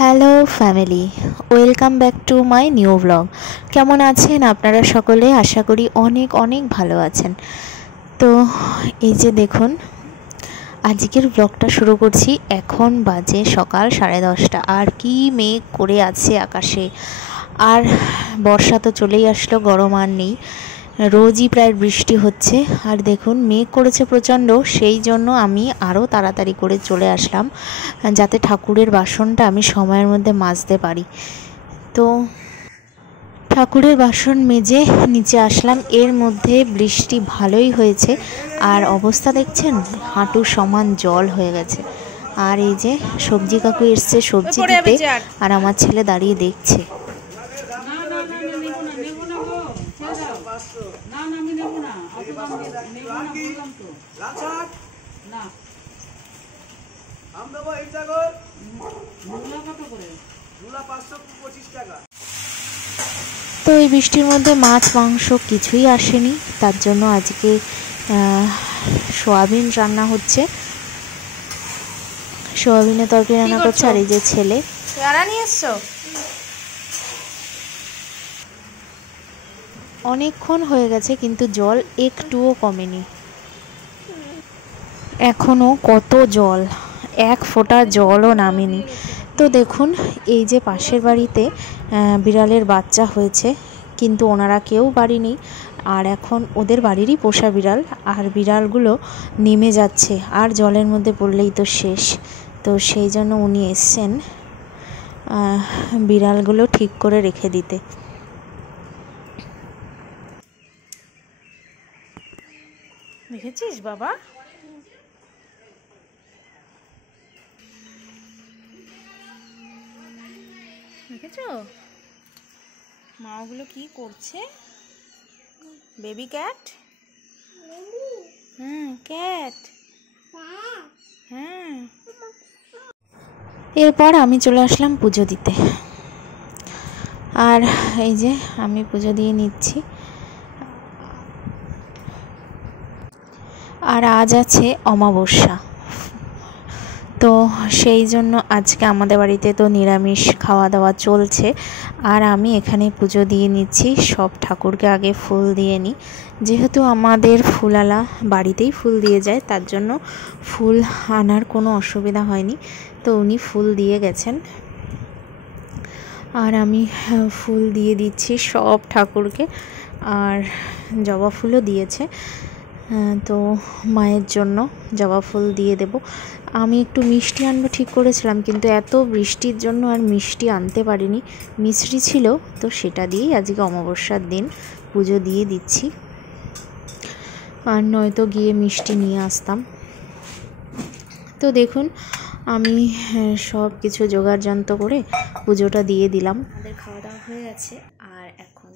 Hello family, welcome back to my new blog. কেমন আছেন আপনারা সকলে? আশা করি অনেক অনেক ভালো আছেন। তো এই যে দেখুন, আজকের ব্লগটা শুরু করছি। এখন বাজে সকাল 10:30, আর কি মেঘ করে আছে আকাশে। আর বর্ষা তো চলেই আসলো, গরম আর নেই। রোজই প্রায় বৃষ্টি হচ্ছে। আর দেখুন মেঘ করেছে প্রচণ্ড, সেই জন্য আমি আরও তাড়াতাড়ি করে চলে আসলাম যাতে ঠাকুরের বাসনটা আমি সময়ের মধ্যে মাজতে পারি। তো ঠাকুরের বাসন মেজে নিচে আসলাম। এর মধ্যে বৃষ্টি ভালোই হয়েছে, আর অবস্থা দেখছেন, হাঁটু সমান জল হয়ে গেছে। আর এই যে সবজি কাকু এসছে সবজি দিতে, আর আমার ছেলে দাঁড়িয়ে দেখছে। তো এই বৃষ্টির মধ্যে মাছ মাংস কিছুই আসেনি, তার জন্য আজকে সোয়াবিন রান্না হচ্ছে, সোয়াবিনের তরকারি রান্না করছে। আর এই যে ছেলে নিয়ে এসছো। অনেকক্ষণ হয়ে গেছে কিন্তু জল একটুও কমেনি, এখনো কত জল, এক ফোঁটা জলও নামেনি। তো দেখুন, এই যে পাশের বাড়িতে বিড়ালের বাচ্চা হয়েছে, কিন্তু ওনারা কেউ বাড়ি নেই। আর এখন ওদের বাড়িরই পোষা বিড়াল, আর বিড়ালগুলো নেমে যাচ্ছে, আর জলের মধ্যে পড়লেই তো শেষ। তো সেই জন্য উনি এসছেন বিড়ালগুলো ঠিক করে রেখে দিতে। দেখেছিস বাবা, দেখেছো মা ওগুলো কি করছে? Baby cat. ক্যাট। হ্যাঁ। এরপর আমি চলে আসলাম পুজো দিতে, আর এই যে আমি পুজো দিয়ে নিচ্ছি। আর আজ আছে অমাবস্যা, তো সেই জন্য আজকে আমাদের বাড়িতে তো নিরামিষ খাওয়া দাওয়া চলছে। আর আমি এখানে পুজো দিয়ে নিচ্ছি। সব ঠাকুরকে আগে ফুল দিয়ে নিই, যেহেতু আমাদের ফুলওয়ালা বাড়িতেই ফুল দিয়ে যায়, তার জন্য ফুল আনার কোনো অসুবিধা হয়নি। তো উনি ফুল দিয়ে গেছেন, আর আমি ফুল দিয়ে দিচ্ছি সব ঠাকুরকে। আর জবা ফুলও দিয়েছে, তো মায়ের জন্য জবা ফুল দিয়ে দেব। আমি একটু মিষ্টি আনবো ঠিক করেছিলাম, কিন্তু এত বৃষ্টির জন্য আর মিষ্টি আনতে পারিনি। মিষ্টি ছিল, তো সেটা দিয়েই আজকে অমাবস্যার দিন পুজো দিয়ে দিচ্ছি, আর নয়তো গিয়ে মিষ্টি নিয়ে আসতাম। তো দেখুন, আমি সব কিছু জোগাড় যন্ত্র করে পুজোটা দিয়ে দিলাম। আমাদের খাওয়া দাওয়া হয়ে গেছে, আর এখন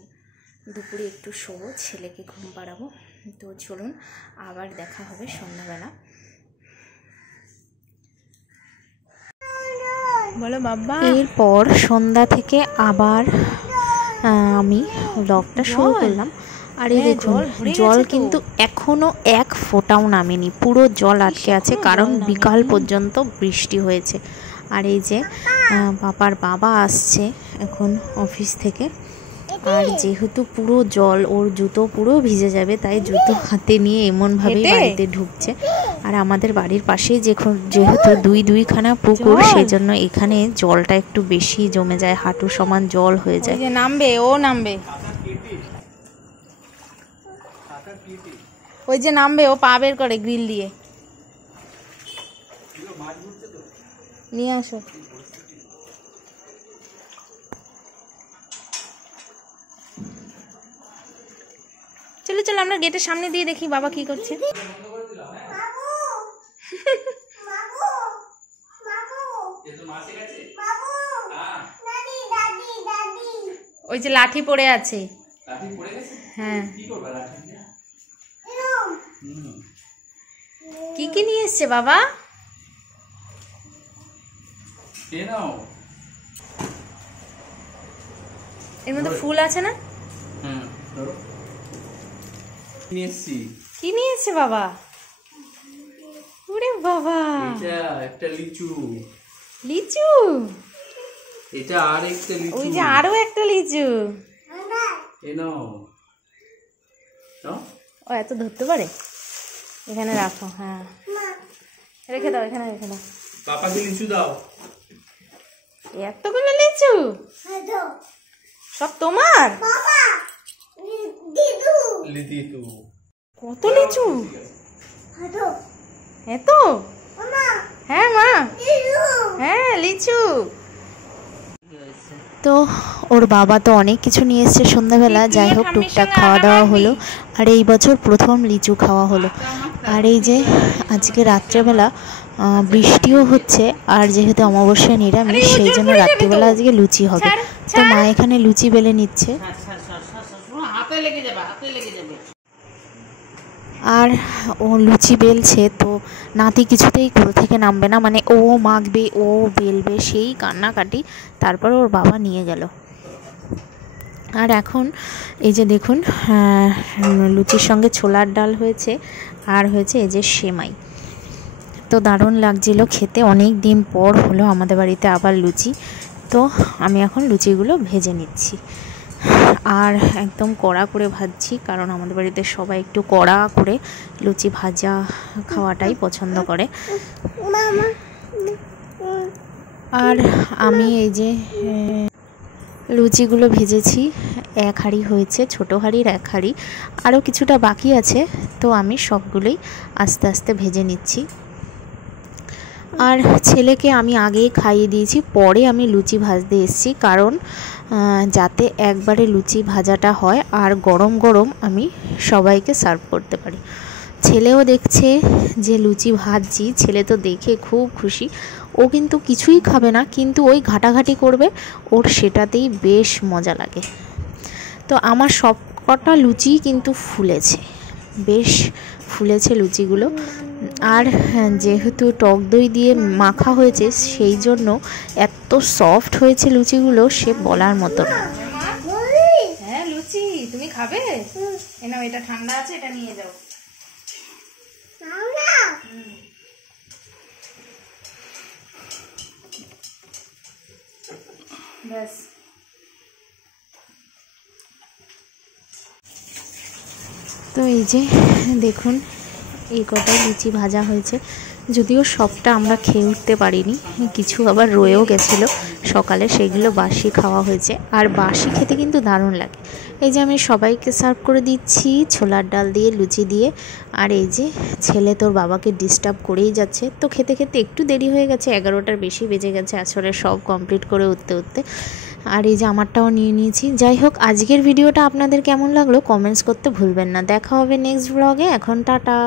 দুপুরে একটু শোবো, ছেলেকে ঘুম পাড়াবো। তো চলুন, আবার দেখা হবে সন্ধ্যাবেলা। বলো বাবা। এরপর সন্ধ্যা থেকে আবার আমি ব্লগটা শুরু করলাম। আর এই দেখুন, জল কিন্তু এখনো এক ফোঁটাও নামেনি, পুরো জল আটকে আছে, কারণ বিকাল পর্যন্ত বৃষ্টি হয়েছে। আর এই যে পাপার বাবা আসছে এখন অফিস থেকে, আর যেহেতু পুরো জল, ওর জুতো পুরো ভিজে যাবে, তাই জুতো হাতে নিয়ে এমনভাবেই বাড়িতে ঢুকছে। আর আমাদের বাড়ির পাশেই যেহেতু দুইখানা পুকুর, সেই জন্য এখানে জলটা একটু বেশি জমে যায়, হাঁটু সমান জল হয়ে যায়। নামবে ওই যে নামবে, ও পা বের করে গ্রিল দিয়ে। নিয়ে আসো। চলো চলো, আমরা গেটের সামনে দিয়ে দেখি বাবা কি করছে। ওই যে লাঠি পড়ে আছে। হ্যাঁ, কি কি নিয়ে এসছে বাবা? এর মধ্যে ফুল আছে না? কি নিয়ে এসছে বাবা? ওরে বাবা, এটা একটা লিচু। লিচু? এটা আর একটা লিচু, ওই যে আরো একটা লিচু। এ নাও নাও। ও এত ধরতে পারে, এখানে রাখো। হ্যাঁ রেখে দাও, এখানে রেখে দাও। পাপাকে লিচু দাও। এতগুলো লিচু সব তোমার? কত লিচু এত? হ্যাঁ মা, হ্যাঁ লিচু। তো ওর বাবা তো অনেক কিছু নিয়ে এসছে সন্ধ্যাবেলা, যাই হোক টুকটাক খাওয়া দাওয়া হলো। আর এই বছর প্রথম লিচু খাওয়া হলো। আর এই যে আজকে রাত্রেবেলা বৃষ্টিও হচ্ছে, আর যেহেতু অমাবস্যা নিরামিষ সেই জন্য রাত্রিবেলা আজকে লুচি হবে। তো মা এখানে লুচি বেলে নিচ্ছে। আর ও লুচি বেলছে, তো নাতি কিছুতেই কোল থেকে নামবে না, মানে ও মাখবে ও বেলবে, সেই কান্নাকাটি। তারপর ওর বাবা নিয়ে গেল। আর এখন এই যে দেখুন লুচির সঙ্গে ছোলার ডাল হয়েছে, আর হয়েছে এই যে সেমাই। তো দারুণ লাগছিল খেতে, অনেক দিন পর হলো আমাদের বাড়িতে আবার লুচি। তো আমি এখন লুচিগুলো ভেজে নিচ্ছি, আর একদম কড়া করে ভাজছি, কারণ আমাদের বাড়িতে সবাই একটু কড়া করে লুচি ভাজা খাওয়াটাই পছন্দ করে। আর আমি এই যে লুচিগুলো ভেজেছি, এক হাঁড়ি হয়েছে, ছোটো হাঁড়ির এক হাঁড়ি, আরও কিছুটা বাকি আছে। তো আমি সবগুলোই আস্তে আস্তে ভেজে নিচ্ছি। আর ছেলেকে আমি আগেই খাইয়ে দিয়েছি, পরে আমি লুচি ভাজতে এসেছি, কারণ যাতে একবারে লুচি ভাজাটা হয় আর গরম গরম আমি সবাইকে সার্ভ করতে পারি। ছেলেও দেখছে যে লুচি ভাজছি, ছেলে তো দেখে খুব খুশি। ও কিন্তু কিছুই খাবে না, কিন্তু ওই ঘাটাঘাটি করবে, ওর সেটাতেই বেশ মজা লাগে। তো আমার সব কটা লুচি কিন্তু ফুলেছে, বেশ ফুলেছে লুচিগুলো। আর যেহেতু টক দই দিয়ে মাখা হয়েছে সেই জন্য এত সফট হয়েছে লুচিগুলো, সে বলার মতো না। হ্যাঁ লুচি তুমি খাবে? নাও, এটা ঠান্ডা আছে, এটা নিয়ে যাও। ব্যাস। তো এই যে দেখুন এই কটা লুচি ভাজা হয়েছে, যদিও সবটা আমরা খেয়ে উঠতে পারিনি, কিছু আবার রয়েও গেছিলো সকালে, সেগুলো বাসি খাওয়া হয়েছে। আর বাসি খেতে কিন্তু দারুণ লাগে। এই যে আমি সবাইকে সার্ভ করে দিচ্ছি ছোলার ডাল দিয়ে, লুচি দিয়ে। আর এই যে ছেলে তোর বাবাকে ডিস্টার্ব করেই যাচ্ছে। তো খেতে খেতে একটু দেরি হয়ে গেছে, 11টার বেশি বেজে গেছে আসলে সব কমপ্লিট করে উঠতে উঠতে। আর এই যে আমারটাও নিয়ে নিয়েছি। যাই হোক, আজকের ভিডিওটা আপনাদের কেমন লাগলো কমেন্টস করতে ভুলবেন না। দেখা হবে নেক্সট ব্লগে। এখন টাটা।